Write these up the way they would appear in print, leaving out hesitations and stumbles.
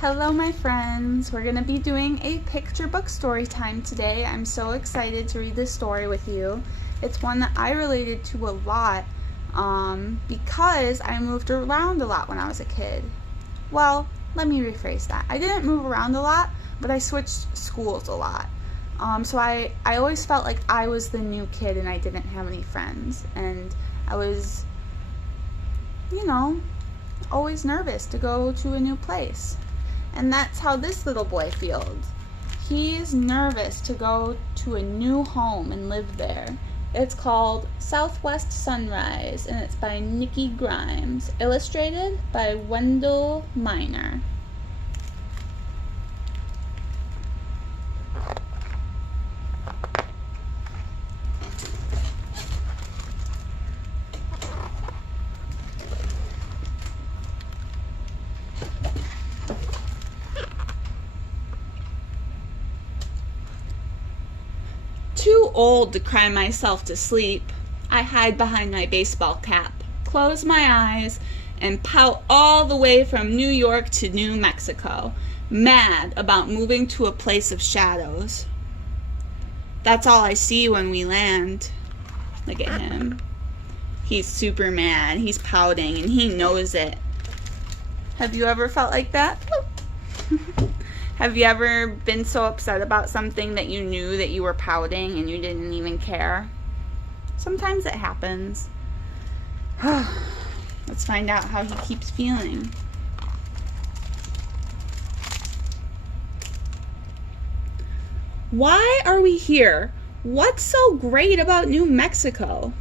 Hello my friends, we're going to be doing a picture book story time today. I'm so excited to read this story with you. It's one that I related to a lot because I moved around a lot when I was a kid. Well, let me rephrase that. I didn't move around a lot, but I switched schools a lot. So I always felt like I was the new kid and I didn't have any friends. And I was, always nervous to go to a new place. And that's how this little boy feels. He's nervous to go to a new home and live there. It's called Southwest Sunrise, and it's by Nikki Grimes, illustrated by Wendell Miner. Too old to cry myself to sleep, I hide behind my baseball cap, close my eyes, and pout all the way from New York to New Mexico, mad about moving to a place of shadows. That's all I see when we land. Look at him. He's super mad. He's pouting, and he knows it. Have you ever felt like that? Have you ever been so upset about something that you knew that you were pouting and you didn't even care? Sometimes it happens. Let's find out how he keeps feeling. Why are we here? What's so great about New Mexico?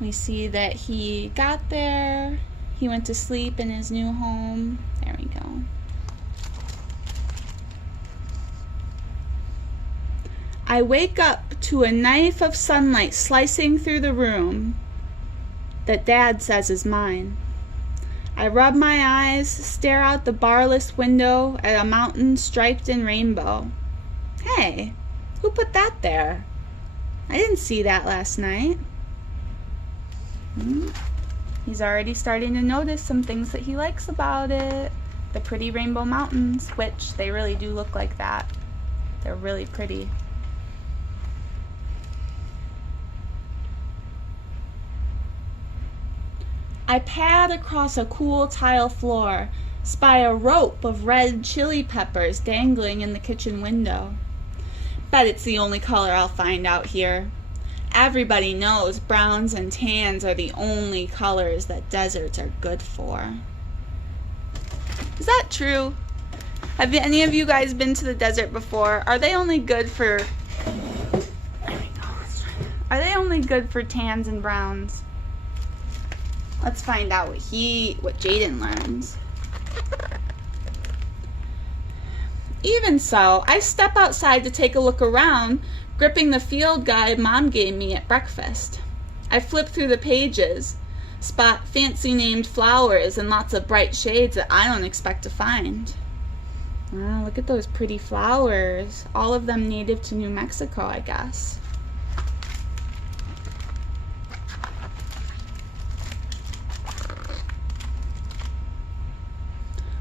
We see that he got there, he went to sleep in his new home. There we go. I wake up to a knife of sunlight slicing through the room that Dad says is mine. I rub my eyes, stare out the barless window at a mountain striped in rainbow. Hey, who put that there? I didn't see that last night. He's already starting to notice some things that he likes about it. The pretty rainbow mountains, which they really do look like that. They're really pretty. I pad across a cool tile floor, spy a rope of red chili peppers dangling in the kitchen window. Bet it's the only color I'll find out here. Everybody knows browns and tans are the only colors that deserts are good for. Is that true? Have any of you guys been to the desert before? Are they only good for... There we go. Are they only good for tans and browns? Let's find out what Jayden learns. Even so, I step outside to take a look around, gripping the field guide Mom gave me at breakfast. I flip through the pages, spot fancy named flowers and lots of bright shades that I don't expect to find. Wow, look at those pretty flowers. All of them native to New Mexico, I guess.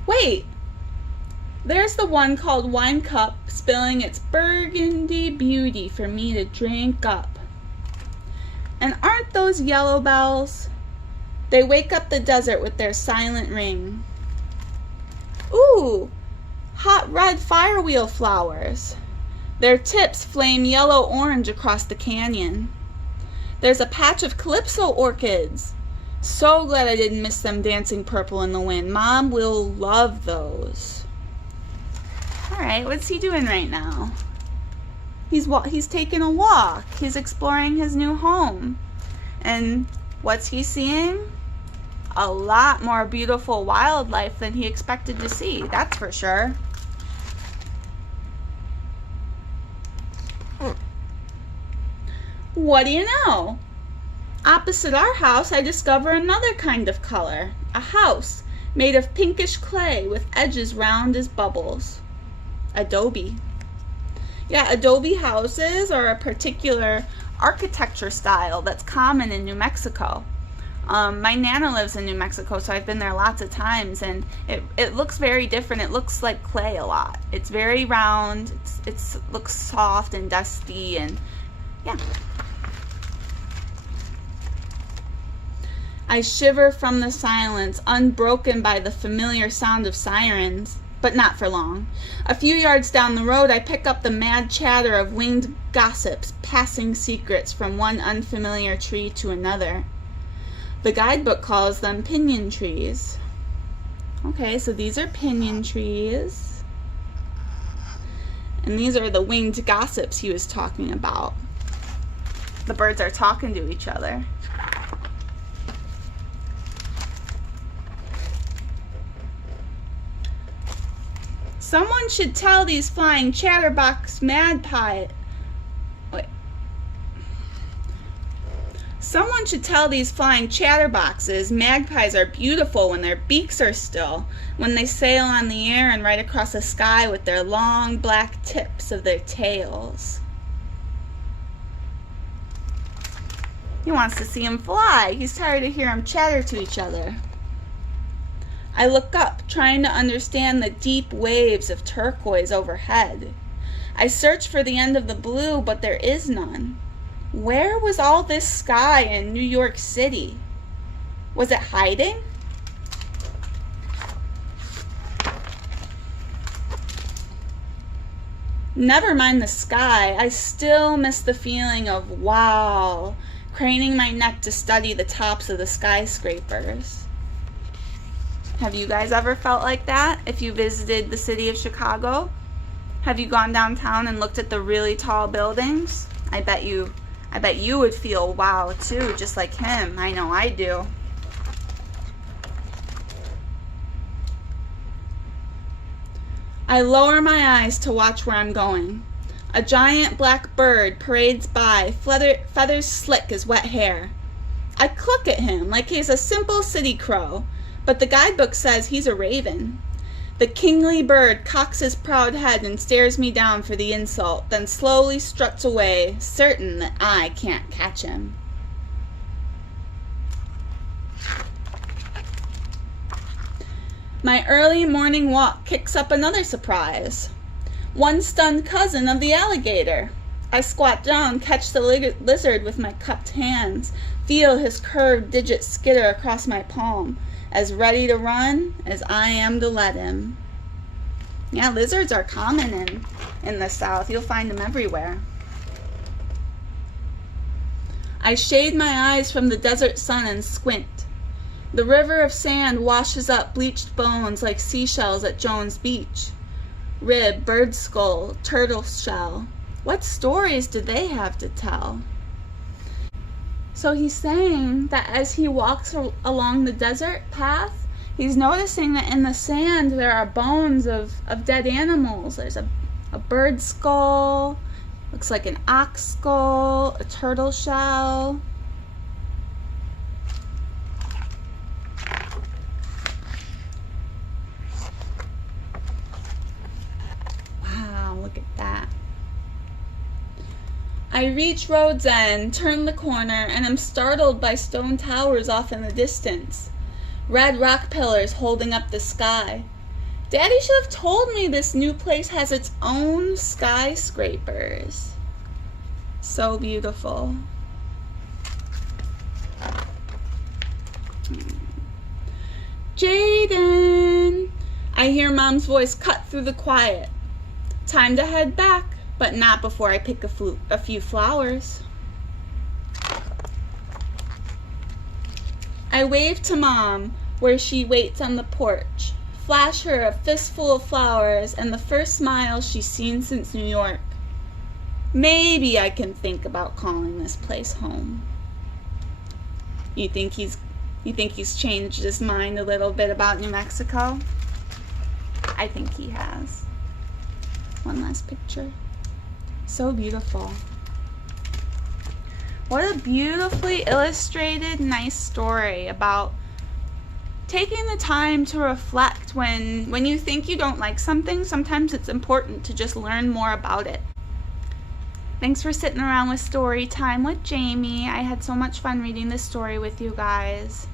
Wait! There's the one called Wine Cup spilling its burgundy beauty for me to drink up. And aren't those yellow bells? They wake up the desert with their silent ring. Ooh, hot red firewheel flowers. Their tips flame yellow-orange across the canyon. There's a patch of calypso orchids. So glad I didn't miss them dancing purple in the wind. Mom will love those. Alright, what's he doing right now? He's taking a walk. He's exploring his new home. And what's he seeing? A lot more beautiful wildlife than he expected to see, that's for sure. What do you know? Opposite our house, I discover another kind of color. A house made of pinkish clay with edges round as bubbles. Adobe. Yeah, adobe houses are a particular architecture style that's common in New Mexico. My Nana lives in New Mexico, so I've been there lots of times, and it looks very different. It looks like clay a lot. It's very round, it looks soft and dusty, and yeah. I shiver from the silence, unbroken by the familiar sound of sirens, but not for long. A few yards down the road, I pick up the mad chatter of winged gossips, passing secrets from one unfamiliar tree to another. The guidebook calls them pinyon trees. Okay, so these are pinyon trees. And these are the winged gossips he was talking about. The birds are talking to each other. Someone should tell these flying chatterbox magpie. Someone should tell these flying chatterboxes magpies are beautiful when their beaks are still, when they sail on the air and right across the sky with their long black tips of their tails. He wants to see them fly. He's tired to hear them chatter to each other. I look up, trying to understand the deep waves of turquoise overhead. I search for the end of the blue, but there is none. Where was all this sky in New York City? Was it hiding? Never mind the sky, I still miss the feeling of wow, craning my neck to study the tops of the skyscrapers. Have you guys ever felt like that if you visited the city of Chicago? Have you gone downtown and looked at the really tall buildings? I bet you would feel wow too, just like him. I know I do. I lower my eyes to watch where I'm going. A giant black bird parades by, feathers slick as wet hair. I cluck at him like he's a simple city crow, but the guidebook says he's a raven. The kingly bird cocks his proud head and stares me down for the insult, then slowly struts away, certain that I can't catch him. My early morning walk kicks up another surprise. One stunned cousin of the alligator. I squat down, catch the lizard with my cupped hands, feel his curved digits skitter across my palm, as ready to run as I am to let him. Yeah, lizards are common in the South. You'll find them everywhere. I shade my eyes from the desert sun and squint. The river of sand washes up bleached bones like seashells at Jones Beach. Rib, bird skull, turtle shell. What stories do they have to tell? So he's saying that as he walks along the desert path, he's noticing that in the sand there are bones of dead animals. There's a bird skull, looks like an ox skull, a turtle shell. Wow, look at that. I reach road's end, turn the corner, and am startled by stone towers off in the distance. Red rock pillars holding up the sky. Daddy should have told me this new place has its own skyscrapers. So beautiful. Jayden! I hear Mom's voice cut through the quiet. Time to head back, but not before I pick a few flowers. I wave to Mom, where she waits on the porch, flash her a fistful of flowers and the first smile she's seen since New York. Maybe I can think about calling this place home. You think he's changed his mind a little bit about New Mexico? I think he has. One last picture. So beautiful. What a beautifully illustrated, nice story about taking the time to reflect when you think you don't like something. Sometimes it's important to just learn more about it. Thanks for sitting around with story time with Jamie. I had so much fun reading this story with you guys.